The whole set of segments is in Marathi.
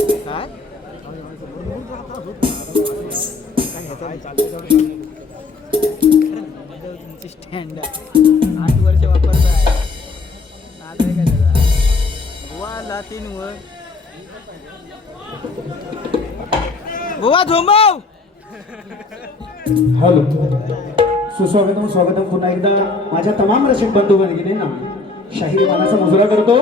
काय तुमची स्टँड 8 वर्ष वापरताय नाद आहे का त्याचा बुवा लातीन वर बुवा झोंबव. हॅलो, स्वागतम पुन्हा एकदा माझ्या तमाम रसिक बंधू भगिनींना शाहीर मानाचा मुजरा करतो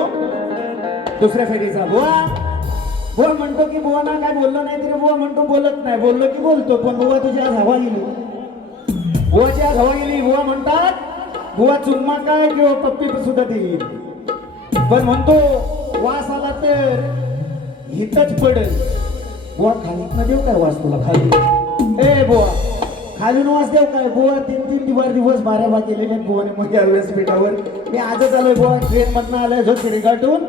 दुसऱ्या फेरीचा. बुवा म्हणतो की बुवा ना काय बोललो नाही तरी बुवा म्हणतो बोलत नाही, बोललो की बोलतो. पण बुवा तुझी आज हवा गेली, बुवाची आज हवा गेली. बुवा म्हणतात बुवा चुम्मा काय किंवा पप्पी सुद्धा देईल, पण म्हणतो वास आला तर हितच पडेल. बुवा खालीत ना देऊ काय वास तुला खाली? ए बुवा खालून वास देऊ काय? बुवा 3-3 दिवस बाऱ्या केलेले बुवाने मग या व्यासपीठावर. मी आजच आलोय बुवा, ट्रेन मधनं आलोय जो गाठून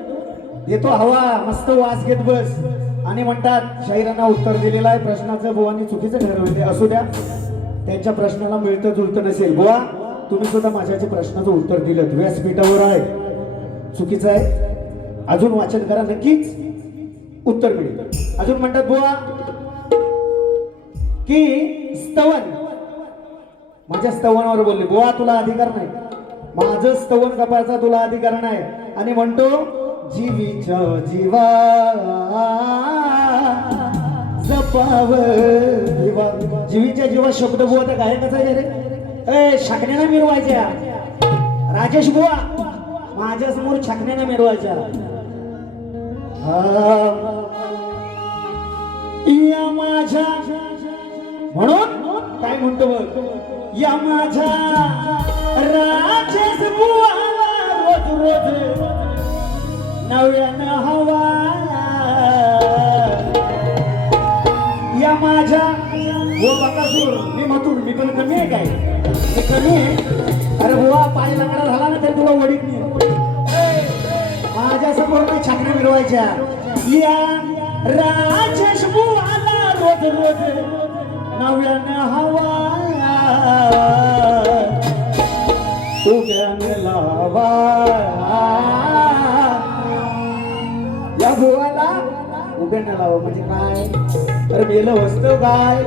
येतो हवा मस्त वास घेत बस. आणि म्हणतात शाहिरांना उत्तर दिलेलं आहे प्रश्नाचं बुवानी चुकीचं ठरवले असू द्या, त्यांच्या प्रश्नाला मिळतं जुळतं नसेल. बुवा तुम्ही सुद्धा माझ्याच्या प्रश्नाचं उत्तर दिलं, व्यासपीठावर आहे, चुकीचं आहे. अजून वाचन करा, नक्कीच उत्तर मिळेल. अजून म्हणतात बुवा की स्तवन, माझ्या स्तवनावर बोलले. बुवा तुला अधिकार नाही, माझं स्तवन कपायचा तुला अधिकार नाही. आणि म्हणतो जीवीच्या जीवा जपाव जीवा, जीवीच्या जीवा शब्द बुवा तर गायकाचा आहे रे. ए शाकण्याला मिरवायच्या राजेश बुवा, माझ्या समोर छाकण्याला मिरवायच्या. या माझ्या म्हणून काय म्हणतो बघ, या माझ्या राजेश बुवा रोज रोज नव्यानं हवा. या माझ्या वो बकासूर मी मथुर, मी पण कमी आहे काय? मी कमी आहे? अरे बुवा पाय लंगडा झाला ना तर तुला वडीत नाही. माझ्या समोर नाही छाकण्या मिरवायच्या. या राजेश बुवाला रोज रोज नव्यानं हवा, उभ्यानं लावा. या बुवाला उभ्यानं लावा म्हणजे काय? अरे मेलं वस्तू काय?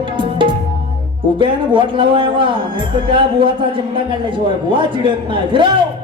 उभ्यानं बोट लावायवा, नाही तर त्या बुवाचा चिमटा काढल्याशिवाय बुवा चिडत नाही. फिरव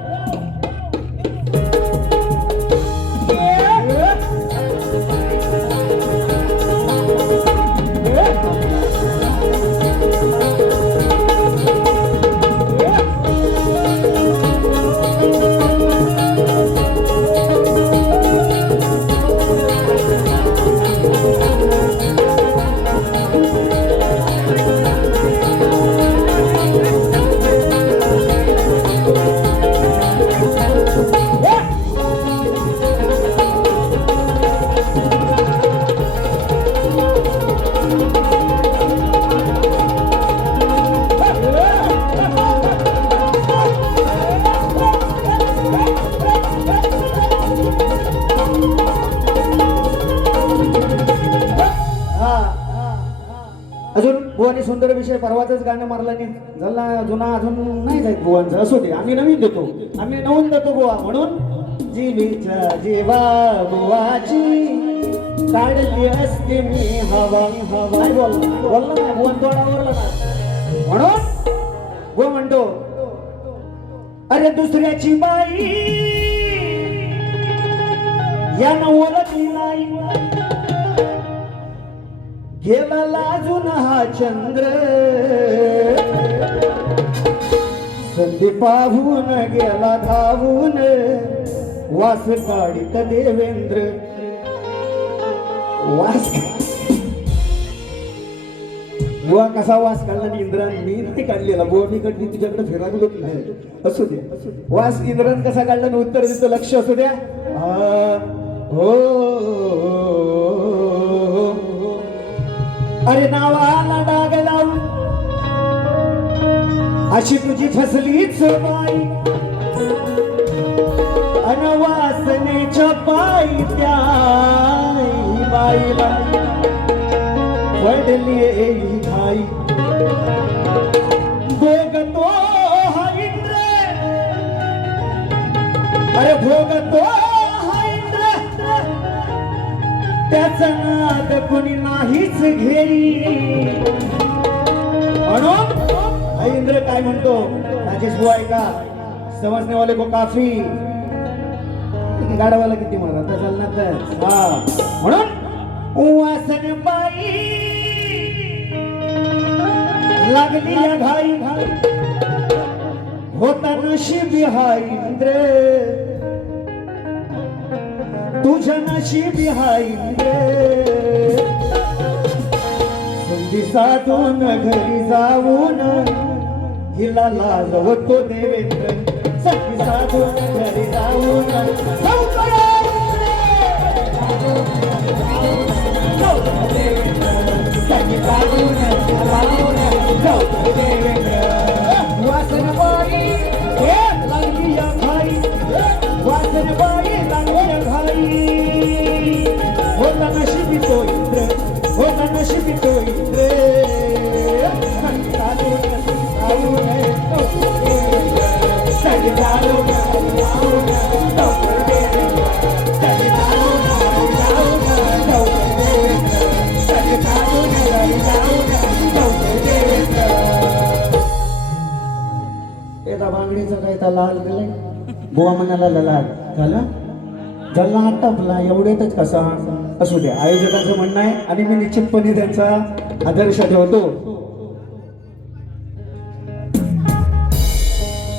बुवानी सुंदर विषय परवाचंच गाणं मारला नाही झाला, जुना अजून नाही जायत बुवांचं. असू दे, आम्ही नवीन देतो, आम्ही नवीन देतो बुवा. म्हणून जीवीच्या जीवा बुवाची काढली असते मी हवा हवा. बोलला नाही बुवान तोडावरला ना. म्हणून बुवा म्हणतो अरे दुसऱ्याची बाई यानं ओळखली नाही, गेला लाजून हा चंद्र, संधी पाहून गेला धावून, वास काढित देवेंद्र. वास बुवा कसा वास काढला इंद्रान? मी नाही काढलेला बुवा, मी कधी तुझ्याकडे फिरायला नाही. असू दे, वास इंद्रान कसा काढला ना उत्तर देतो, लक्ष असू द्या. हो अरे नावाला डाग लावून अशी तुझी फसलीच बाई, अनवासनेच्या पायी त्या बाईला पडली घाई. भोगतो हा इंद्र, अरे भोगतो हा इंद्र त्याच नादाचा नाद कुणी नाहीच घेरी म्हणून इंद्र काय म्हणतो राजेश बुवा ऐका समजने वाले को काफी गाडावाला किती म्हणतात तर चालणार तर हा म्हणून वासन बाई लागली या घाई होता नशीबी हा इंद्र तुझ्या नशीबी हा इंद्र संधी साधून घरी जाऊन हिला लाजवतो देवेंद्र संधी साधून घरी जाऊन वासन बाई लागली या घाई वासन बाई लागली या घाई होता नशिबी तो इंद्र होता नशिबी तो इंद्र बांगडीचं काय त्या लाल गेलंय बुवा म्हणाला लाल झालं झाला आटपला एवढेच कसा असू द्या आयोजकांचं म्हणणं आहे आणि मी निश्चितपणे त्यांचा आदर्श ठेवतो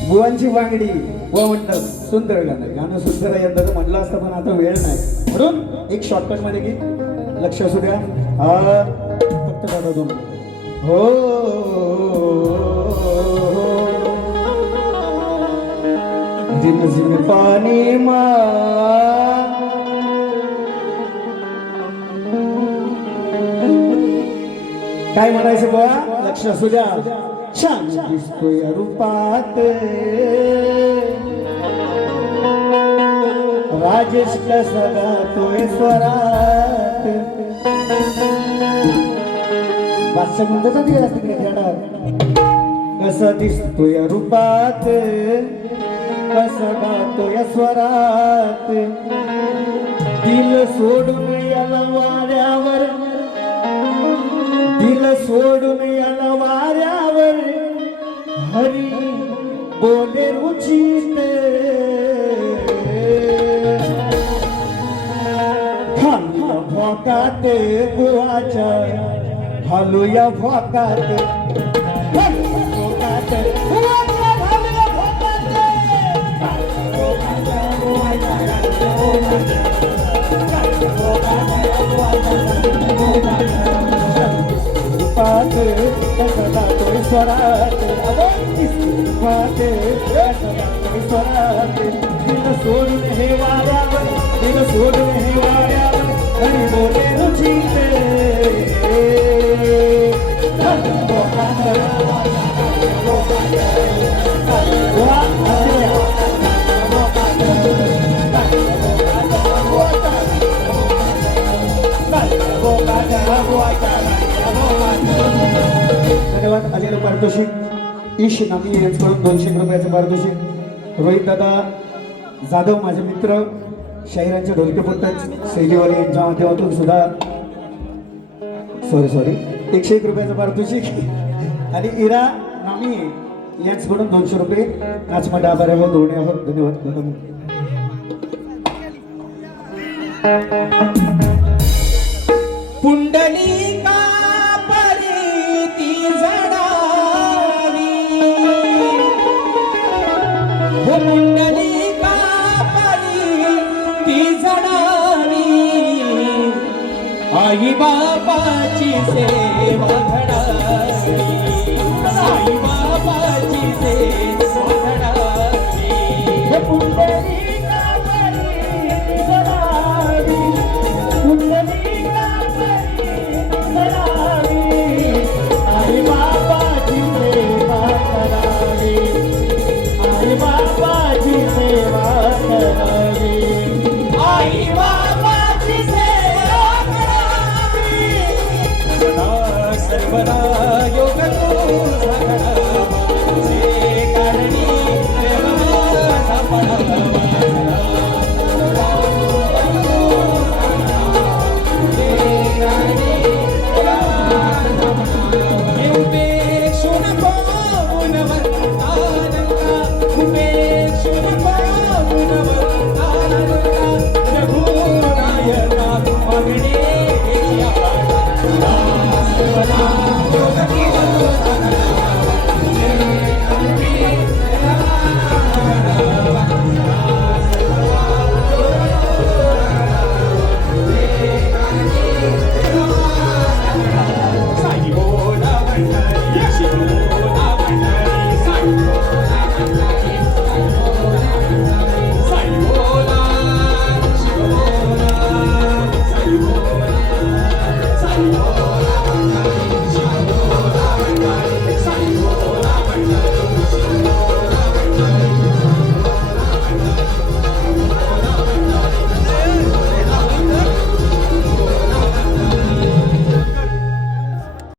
बुवांची बांगडी बुवा म्हणतात सुंदर गाणं सुंदर आहे यंदा म्हणलं असतं पण आता वेळ नाही म्हणून एक शॉर्टकट मध्ये की लक्ष असू द्या हा फक्त दादा दोन हो जिन जिन पानी मा काय म्हणायचं बुवा लक्ष असू द्या छान दिसतोय रूपात राजेश कसा गातोय स्वरात बादशाह म्हणतो ना तिकडे तिकडे कसा दिसतोय रूपात कसा गातोय स्वरात दिल सोडून याला वाऱ्यावर दिल सोडून याला वाऱ्यावर हरी बोले रुचित खालूया भोकात बुवाच्या घालूया भोकात भोकात बुवाच्या घालूया रूपात कसा गातोय स्वरात रूपात कसा गातोय स्वरात दिल सोडून हे वाऱ्यावर दिल सोडून हे वाऱ्यावर घरी बोले रुचित धन्यवाद अजय पारितोषिक ईश नामी यांच्याकडून 200 रुपयाचं पारितोषिक रोहित दादा जाधव माझे मित्र शाहिरांचे ढोलके पुस्तक शैलीवाले यांच्या माध्यमातून सुद्धा सॉरी 101 रुपयाचं पारितोषिक आणि इरा नामी यांच्याकडून 200 रुपये नाचमध्ये आभार आहोत दोन्ही आहोत धन्यवाद पुंडलिका ती जडावी हो पुंडलिका ती जडावी आई बाबाची सेवा घडावी आई बाबा